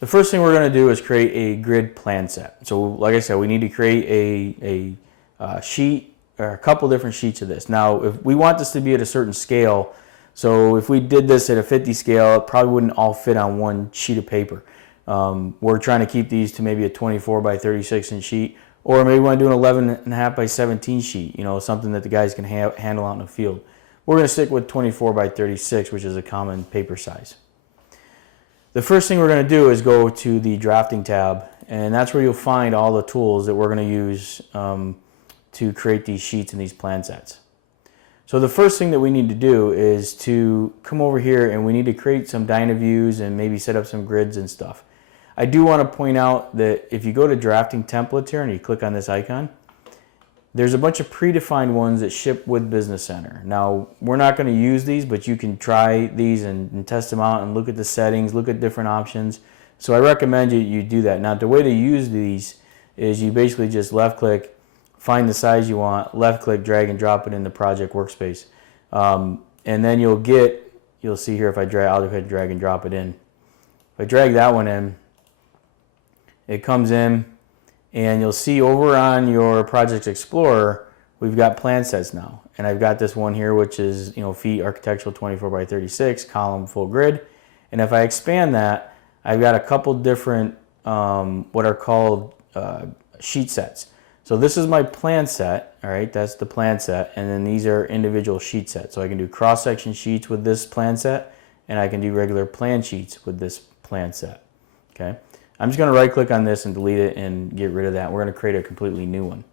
The first thing we're going to do is create a grid plan set. So like I said, we need to create a sheet or a couple different sheets of this. Now, if we want this to be at a certain scale, so if we did this at a 50 scale, it probably wouldn't all fit on one sheet of paper. We're trying to keep these to maybe a 24 by 36 inch sheet, or maybe we want to do an 11.5 by 17 sheet, you know, something that the guys can handle out in the field. We're going to stick with 24 by 36, which is a common paper size. The first thing we're going to do is go to the drafting tab, and that's where you'll find all the tools that we're going to use to create these sheets and these plan sets. So the first thing that we need to do is to come over here, and we need to create some Dynaviews and maybe set up some grids and stuff. I do want to point out that if you go to drafting templates here and you click on this icon, there's a bunch of predefined ones that ship with Business Center. Now, we're not going to use these, but you can try these and test them out and look at the settings, look at different options. So I recommend you do that. Now, the way to use these is you basically just left click, find the size you want, left click, drag and drop it in the project workspace. And then you'll see here if I drag, I'll go ahead and drag and drop it in. If I drag that one in, it comes in, and you'll see over on your Project Explorer, we've got plan sets now. And I've got this one here, which is, you know, feet architectural 24 by 36, column full grid. And if I expand that, I've got a couple different what are called sheet sets. So this is my plan set, all right, that's the plan set. And then these are individual sheet sets. So I can do cross-section sheets with this plan set, and I can do regular plan sheets with this plan set, okay? I'm just going to right click on this and delete it and get rid of that. We're going to create a completely new one.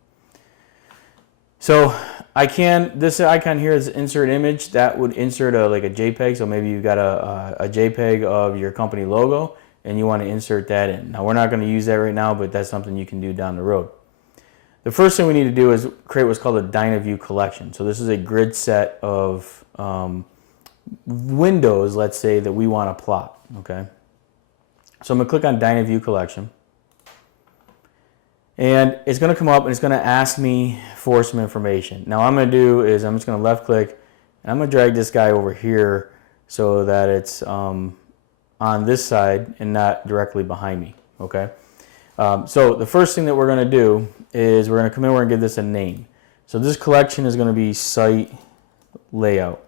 So this icon here is insert image. That would insert like a JPEG. So maybe you've got a JPEG of your company logo and you want to insert that in. Now we're not going to use that right now, but that's something you can do down the road. The first thing we need to do is create what's called a Dynaview collection. So this is a grid set of windows, let's say, that we want to plot, okay? So I'm going to click on Dynaview collection, and it's going to come up and it's going to ask me for some information. Now what I'm going to do is I'm just going to left click and I'm going to drag this guy over here so that it's on this side and not directly behind me, okay? So the first thing that we're going to do is we're going to come in and give this a name. So this collection is going to be site layout.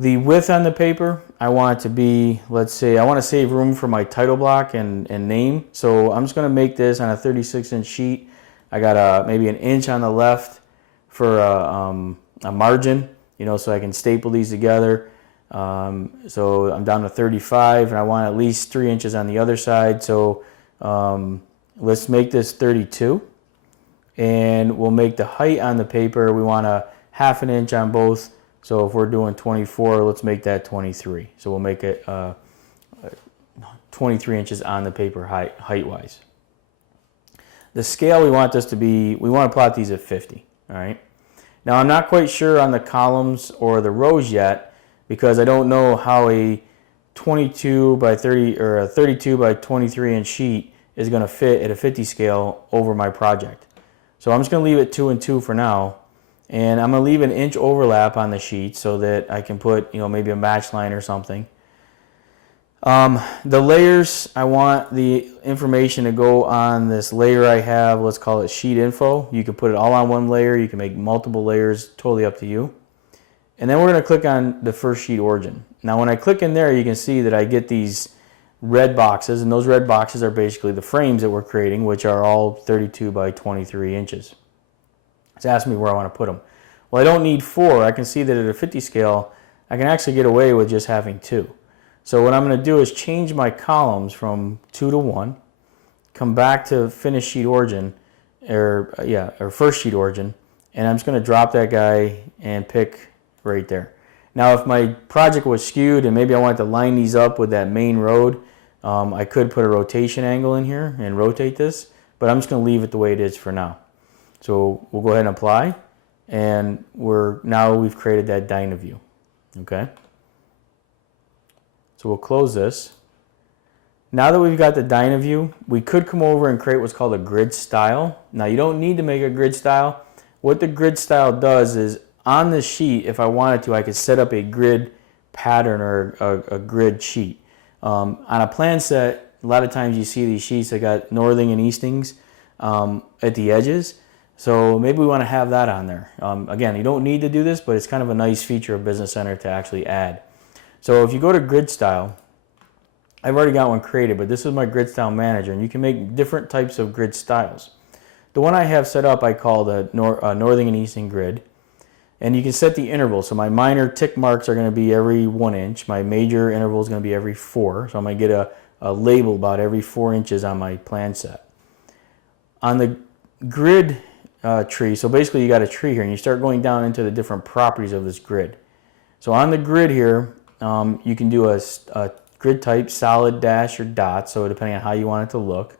The width on the paper, I want it to be, let's say, I want to save room for my title block and name. So I'm just going to make this on a 36-inch sheet. I got maybe an inch on the left for a margin, you know, so I can staple these together. So I'm down to 35, and I want at least 3 inches on the other side. So let's make this 32, and we'll make the height on the paper. We want a ½ an inch on both. So if we're doing 24, let's make that 23. So we'll make it 23 inches on the paper height-wise. The scale we want this to be, we want to plot these at 50, all right? Now I'm not quite sure on the columns or the rows yet because I don't know how a 22 by 30 or a 32 by 23 inch sheet is going to fit at a 50 scale over my project. So I'm just going to leave it 2 and 2 for now. And I'm going to leave an inch overlap on the sheet so that I can put, you know, maybe a match line or something. The layers, I want the information to go on this layer I have. Let's call it sheet info. You can put it all on one layer. You can make multiple layers, totally up to you. And then we're going to click on the first sheet origin. Now when I click in there, you can see that I get these red boxes, and those red boxes are basically the frames that we're creating, which are all 32 by 23 inches. It's asking me where I want to put them. Well, I don't need 4. I can see that at a 50 scale, I can actually get away with just having 2. So what I'm going to do is change my columns from 2 to 1, come back to finish sheet origin, or first sheet origin, and I'm just going to drop that guy and pick right there. Now, if my project was skewed and maybe I wanted to line these up with that main road, I could put a rotation angle in here and rotate this, but I'm just going to leave it the way it is for now. So we'll go ahead and apply, and now we've created that Dynaview, okay? So we'll close this. Now that we've got the Dynaview, we could come over and create what's called a grid style. Now you don't need to make a grid style. What the grid style does is on this sheet, if I wanted to, I could set up a grid pattern or a grid sheet. On a plan set, a lot of times you see these sheets that got northing and eastings at the edges. So maybe we want to have that on there. Again, you don't need to do this, but it's kind of a nice feature of Business Center to actually add. So if you go to grid style, I've already got one created, but this is my grid style manager, and you can make different types of grid styles. The one I have set up I call the northing and easting grid, and you can set the interval. So my minor tick marks are going to be every 1 inch. My major interval is going to be every 4. So I'm going to get a label about every 4 inches on my plan set. On the grid tree, so basically you got a tree here, and you start going down into the different properties of this grid. So on the grid here, you can do a grid type, solid, dash, or dot, so depending on how you want it to look.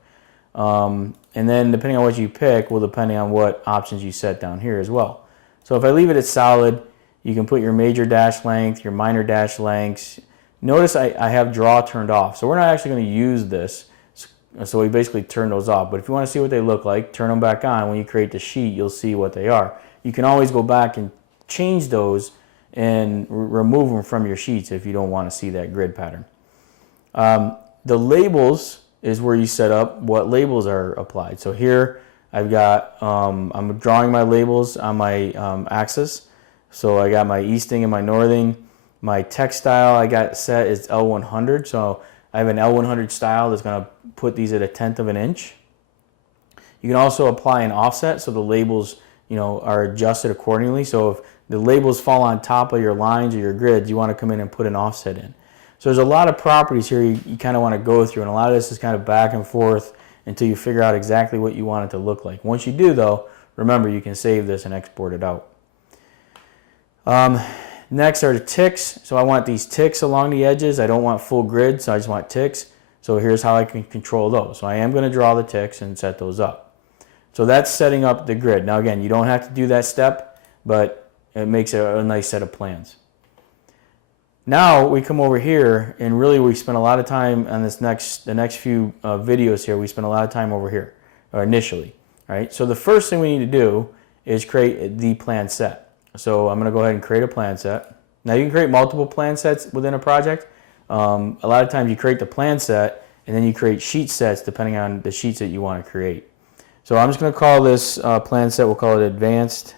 And then depending on what you pick will depending on what options you set down here as well. So if I leave it at solid, you can put your major dash length, your minor dash lengths. Notice I have draw turned off, so we're not actually going to use this. So we basically turn those off. But if you want to see what they look like, turn them back on. When you create the sheet, you'll see what they are. You can always go back and change those and remove them from your sheets if you don't want to see that grid pattern. The labels is where you set up what labels are applied. So here I've got, I'm drawing my labels on my axis. So I got my easting and my northing. My text style I got set is L100. So I have an L100 style that's going to put these at 1/10 of an inch. You can also apply an offset so the labels, are adjusted accordingly. So if the labels fall on top of your lines or your grids, you want to come in and put an offset in. So there's a lot of properties here you kind of want to go through, and a lot of this is kind of back and forth until you figure out exactly what you want it to look like. Once you do, though, remember you can save this and export it out. Next are the ticks. So I want these ticks along the edges. I don't want full grid, so I just want ticks. So here's how I can control those. So I am going to draw the ticks and set those up. So that's setting up the grid. Now again, you don't have to do that step, but it makes a nice set of plans. Now we come over here, and really we spend a lot of time on the next few videos here. We spend a lot of time over here, or initially, right? So the first thing we need to do is create the plan set. So I'm going to go ahead and create a plan set. Now you can create multiple plan sets within a project. A lot of times you create the plan set, and then you create sheet sets depending on the sheets that you want to create. So I'm just going to call this plan set, we'll call it Advanced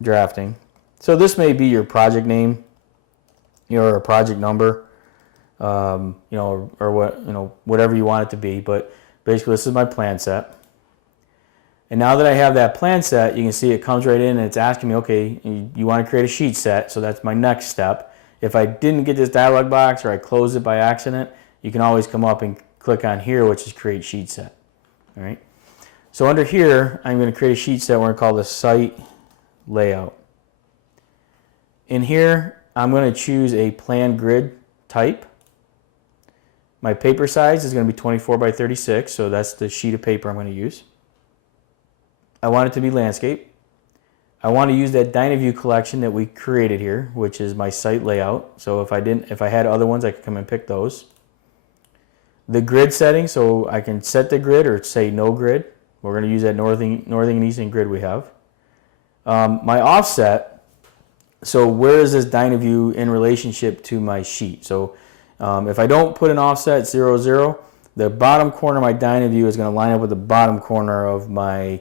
Drafting. So this may be your project name, or a project number, or whatever you want it to be. But basically, this is my plan set. And now that I have that plan set, you can see it comes right in and it's asking me, okay, you want to create a sheet set, so that's my next step. If I didn't get this dialog box or I closed it by accident, you can always come up and click on here, which is Create Sheet Set. All right. So under here, I'm going to create a sheet set. We're going to call this Site Layout. In here, I'm going to choose a plan grid type. My paper size is going to be 24 by 36, so that's the sheet of paper I'm going to use. I want it to be landscape. I want to use that Dynaview collection that we created here, which is my site layout. So if I had other ones, I could come and pick those. The grid setting, so I can set the grid or say no grid. We're going to use that northing and easting grid we have. My offset. So where is this Dynaview in relationship to my sheet? So if I don't put an offset 0, 0, the bottom corner of my Dynaview is going to line up with the bottom corner of my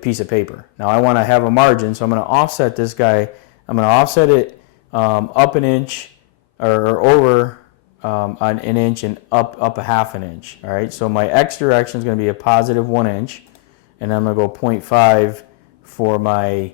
piece of paper. Now I want to have a margin, so I'm going to offset this guy. I'm going to offset it up an inch or over an inch and up a half an inch. All right. So my X direction is going to be a positive 1 inch, and I'm going to go 0.5 for my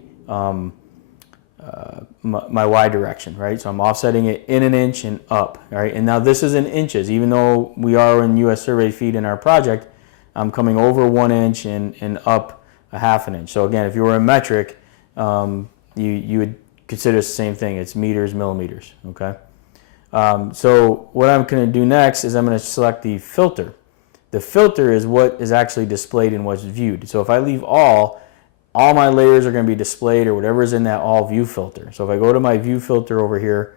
my Y direction, right? So I'm offsetting it in an inch and up, all right? And now this is in inches. Even though we are in US survey feet in our project, I'm coming over 1 inch and up a half an inch. So again, if you were in metric, you would consider it's the same thing. It's meters, millimeters, okay? So what I'm going to do next is I'm going to select the filter. The filter is what is actually displayed and what's viewed. So if I leave all my layers are going to be displayed, or whatever is in that all view filter. So if I go to my view filter over here,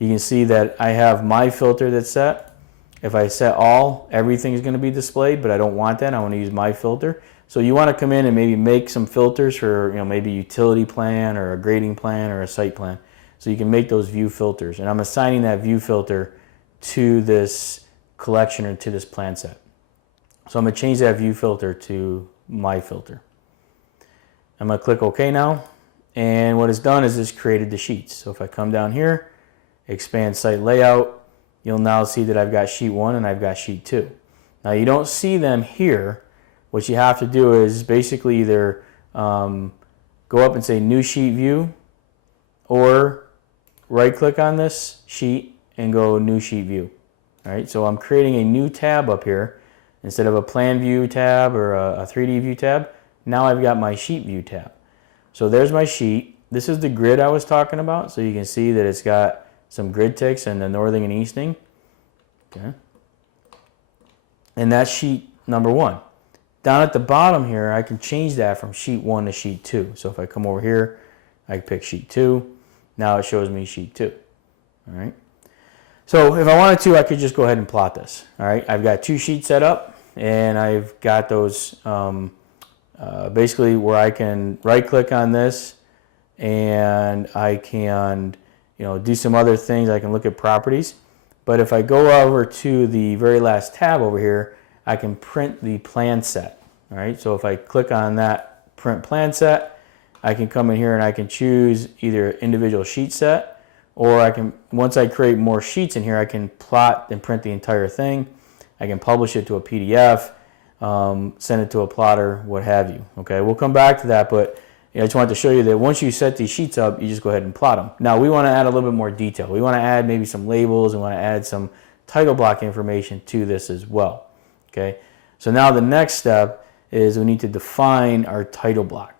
you can see that I have my filter that's set. If I set all, everything is going to be displayed, but I don't want that. I want to use my filter. So you want to come in and maybe make some filters for maybe utility plan or a grading plan or a site plan. So you can make those view filters. And I'm assigning that view filter to this collection or to this plan set. So I'm going to change that view filter to my filter. I'm going to click OK now. And what it's done is it's created the sheets. So if I come down here, expand site layout, you'll now see that I've got sheet 1 and I've got sheet 2. Now you don't see them here. What you have to do is basically either go up and say new sheet view, or right click on this sheet and go new sheet view. All right, so I'm creating a new tab up here. Instead of a plan view tab or a 3D view tab, now I've got my sheet view tab. So there's my sheet. This is the grid I was talking about. So you can see that it's got some grid ticks and the northing and easting. Okay. And that's sheet number 1. Down at the bottom here, I can change that from sheet 1 to sheet 2. So if I come over here, I pick sheet 2. Now it shows me sheet 2. All right. So if I wanted to, I could just go ahead and plot this. All right. I've got 2 sheets set up, and I've got those basically where I can right click on this, and I can do some other things. I can look at properties. But if I go over to the very last tab over here, I can print the plan set. All right. So if I click on that print plan set, I can come in here and I can choose either individual sheet set, or I can, once I create more sheets in here, I can plot and print the entire thing. I can publish it to a PDF, send it to a plotter, what have you. Okay, we'll come back to that, but I just wanted to show you that once you set these sheets up, you just go ahead and plot them. Now we want to add a little bit more detail. We want to add maybe some labels and want to add some title block information to this as well. Okay, so now the next step is we need to define our title block.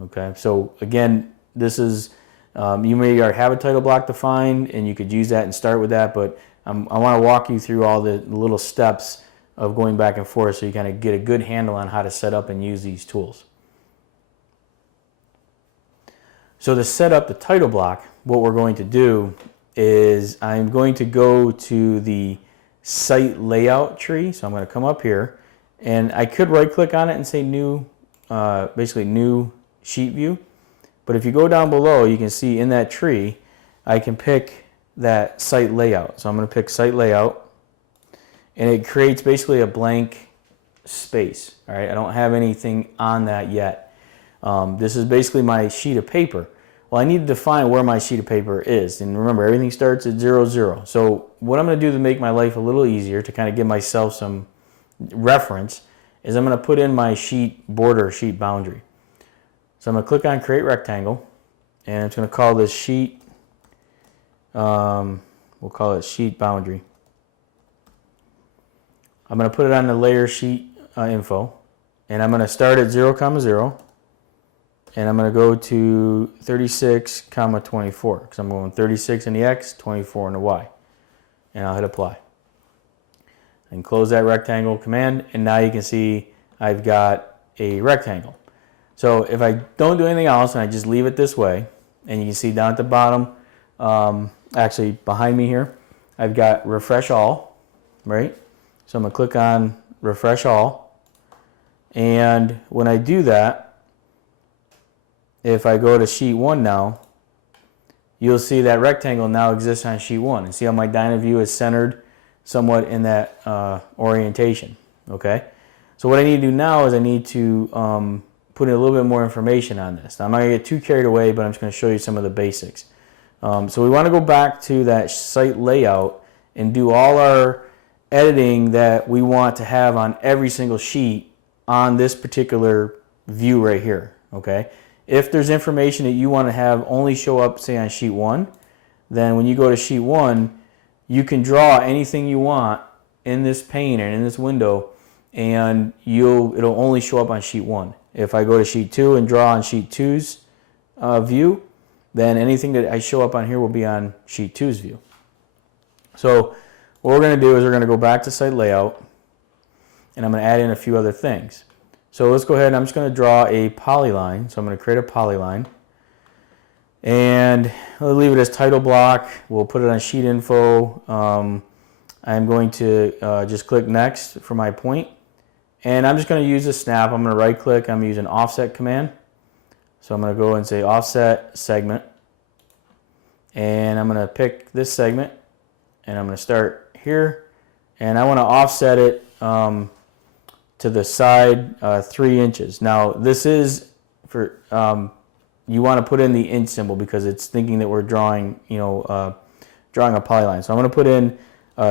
Okay, so again, this is, you may already have a title block defined and you could use that and start with that, but I want to walk you through all the little steps of going back and forth so you kind of get a good handle on how to set up and use these tools. So to set up the title block, what we're going to do is I'm going to go to the site layout tree. So I'm going to come up here, and I could right click on it and say new, basically new sheet view. But if you go down below, you can see in that tree, I can pick that site layout. So I'm going to pick site layout, and it creates basically a blank space. All right, I don't have anything on that yet. This is basically my sheet of paper. Well, I need to define where my sheet of paper is. And remember, everything starts at 0, 0. So what I'm going to do to make my life a little easier, to kind of give myself some reference, is I'm going to put in my sheet border, sheet boundary. So I'm going to click on Create Rectangle, and it's going to call this sheet, we'll call it Sheet Boundary. I'm going to put it on the layer sheet info, and I'm going to start at 0, 0. And I'm going to go to 36, 24, because I'm going 36 in the X, 24 in the Y. And I'll hit apply. And close that rectangle command, and now you can see I've got a rectangle. So if I don't do anything else and I just leave it this way, and you can see down at the bottom, actually behind me here, I've got refresh all, right? So I'm going to click on refresh all. And when I do that, if I go to sheet 1 now, you'll see that rectangle now exists on sheet 1. And see how my Dynaview is centered somewhat in that orientation, okay? So what I need to do now is I need to put in a little bit more information on this. Now, I'm not going to get too carried away, but I'm just going to show you some of the basics. So we want to go back to that site layout and do all our editing that we want to have on every single sheet on this particular view right here, okay? If there's information that you want to have only show up, say, on sheet 1, then when you go to sheet 1, you can draw anything you want in this pane and in this window, and it'll only show up on sheet 1. If I go to sheet 2 and draw on sheet 2's view, then anything that I show up on here will be on sheet 2's view. So what we're going to do is we're going to go back to site layout, and I'm going to add in a few other things. So let's go ahead, I'm just going to draw a polyline. So I'm going to create a polyline, and I'll leave it as title block. We'll put it on sheet info. I'm going to just click next for my point, and I'm just going to use a snap. I'm going to right click, I'm going to use an offset command. So I'm going to go and say offset segment, And I'm going to pick this segment, and I'm going to start here, and I want to offset it to the side 3 inches. Now this is for you want to put in the inch symbol because it's thinking that we're drawing, drawing a polyline. So I'm going to put in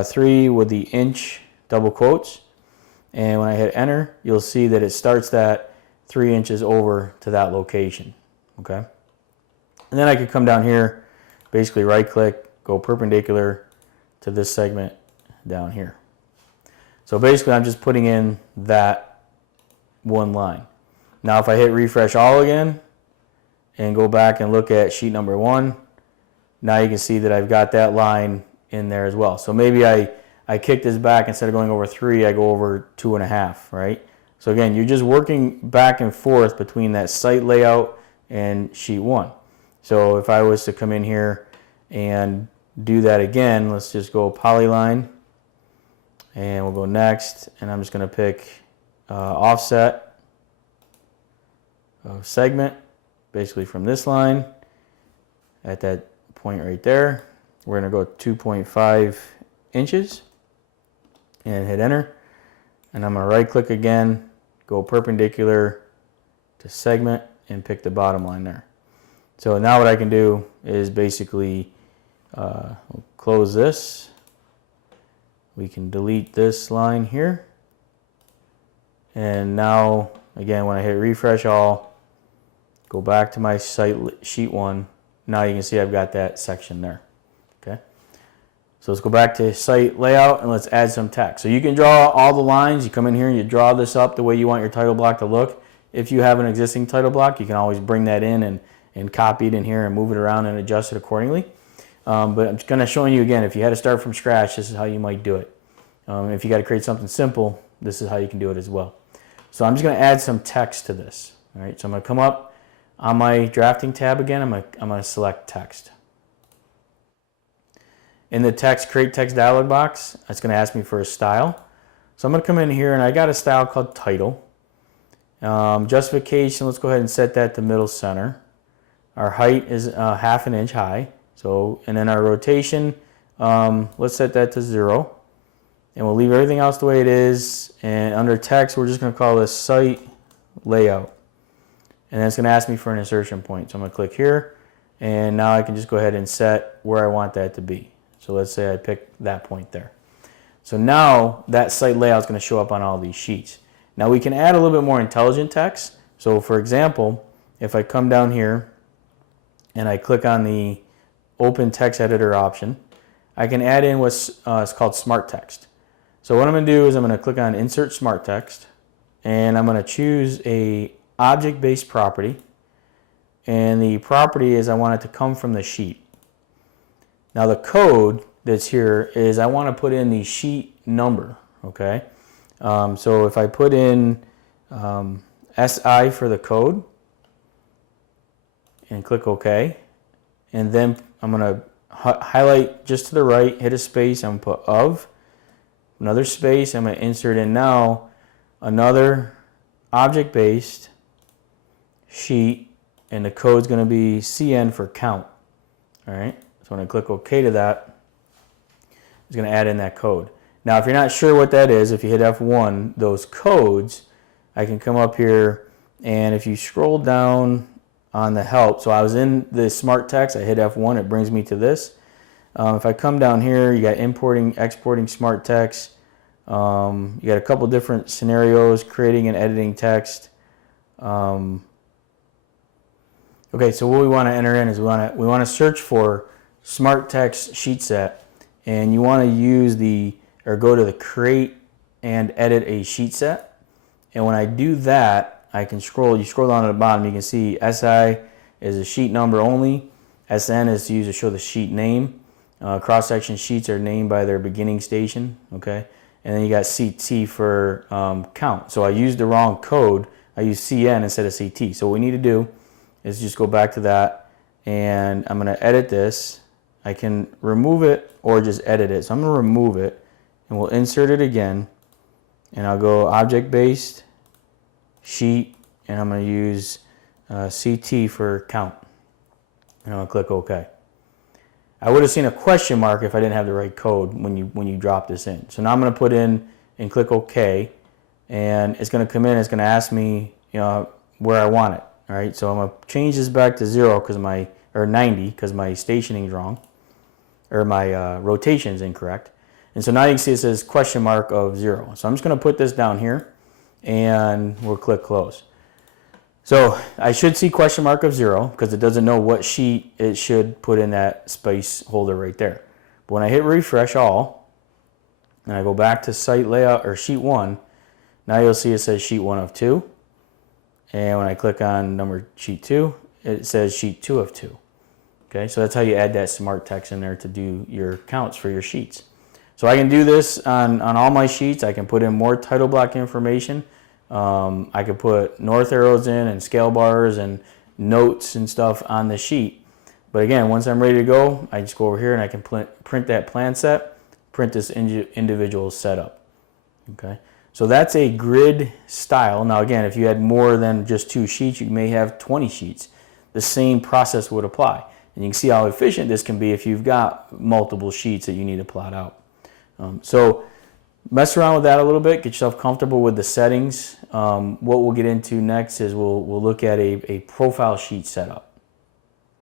3 with the inch double quotes, and when I hit enter, you'll see that it starts that 3 inches over to that location. Okay, and then I could come down here, basically right click, go perpendicular to this segment down here. So basically I'm just putting in that one line. Now if I hit refresh all again and go back and look at sheet number 1, now you can see that I've got that line in there as well. So maybe I kick this back, instead of going over 3, I go over 2.5, right? So again, you're just working back and forth between that site layout and sheet 1. So if I was to come in here and do that again, let's just go polyline, and we'll go next, and I'm just going to pick offset of segment, basically from this line at that point right there. We're going to go 2.5 inches and hit enter, and I'm going to right click again, go perpendicular to segment, and pick the bottom line there. So now what I can do is basically we'll close this. We can delete this line here. And now, again, when I hit refresh all, go back to my site sheet 1, now you can see I've got that section there. Okay. So let's go back to site layout and let's add some text. So you can draw all the lines. You come in here and you draw this up the way you want your title block to look. If you have an existing title block, you can always bring that in and copy it in here and move it around and adjust it accordingly. But I'm just going to show you again, if you had to start from scratch, this is how you might do it. If you got to create something simple, this is how you can do it as well. So I'm just going to add some text to this. All right, so I'm going to come up on my drafting tab again. I'm going to select text. In the text, create text dialog box, it's going to ask me for a style. So I'm going to come in here and I got a style called title. Justification, let's go ahead and set that to middle center. Our height is 1/2 inch high. So, and then our rotation, let's set that to 0. And we'll leave everything else the way it is. And under text, we're just going to call this site layout. And then it's going to ask me for an insertion point. So I'm going to click here. And now I can just go ahead and set where I want that to be. So let's say I pick that point there. So now that site layout is going to show up on all these sheets. Now we can add a little bit more intelligent text. So for example, if I come down here and I click on the open text editor option, I can add in what's it's called smart text. So what I'm going to do is I'm going to click on insert smart text, and I'm going to choose a object-based property, and the property is I want it to come from the sheet. Now the code that's here is I want to put in the sheet number. Okay, so if I put in SI for the code and click OK, and then I'm going to highlight just to the right, hit a space, I'm going to put of, another space, I'm going to insert in now another object-based sheet, and the code's going to be CN for count. All right, so when I click OK to that, it's going to add in that code. Now if you're not sure what that is, if you hit F1, those codes, I can come up here, and if you scroll down on the help, so I was in the smart text, I hit F1, it brings me to this. If I come down here, you got importing, exporting smart text. You got a couple different scenarios, creating and editing text. Okay, so what we want to enter in is we want to search for smart text sheet set, and you want to use go to the create and edit a sheet set. And when I do that, I can scroll. You scroll down to the bottom, you can see SI is a sheet number only. SN is to use to show the sheet name. Cross-section sheets are named by their beginning station. Okay, and then you got CT for count. So I used the wrong code. I used CN instead of CT. So what we need to do is just go back to that, and I'm going to edit this. I can remove it or just edit it. So I'm going to remove it, and we'll insert it again, and I'll go object-based sheet, and I'm going to use CT for count, and I'll click OK. I would have seen a question mark if I didn't have the right code when you drop this in. So now I'm going to put in and click OK, and it's going to come in. It's going to ask me, where I want it. All right. So I'm going to change this back to 0 or 90 because my stationing is wrong, or my rotation is incorrect. And so now you can see it says question mark of 0. So I'm just going to put this down here, and we'll click close. So I should see question mark of 0 because it doesn't know what sheet it should put in that space holder right there. But when I hit refresh all, and I go back to site layout or sheet 1, now you'll see it says sheet 1 of 2. And when I click on number sheet 2, it says sheet 2 of 2. Okay, so that's how you add that smart text in there to do your counts for your sheets. So I can do this on all my sheets. I can put in more title block information. I could put north arrows in and scale bars and notes and stuff on the sheet. But again, once I'm ready to go, I just go over here and I can print that plan set, print this individual setup. Okay, so that's a grid style. Now again, if you had more than just 2 sheets, you may have 20 sheets. The same process would apply. And you can see how efficient this can be if you've got multiple sheets that you need to plot out. So mess around with that a little bit, get yourself comfortable with the settings. What we'll get into next is we'll look at a profile sheet setup.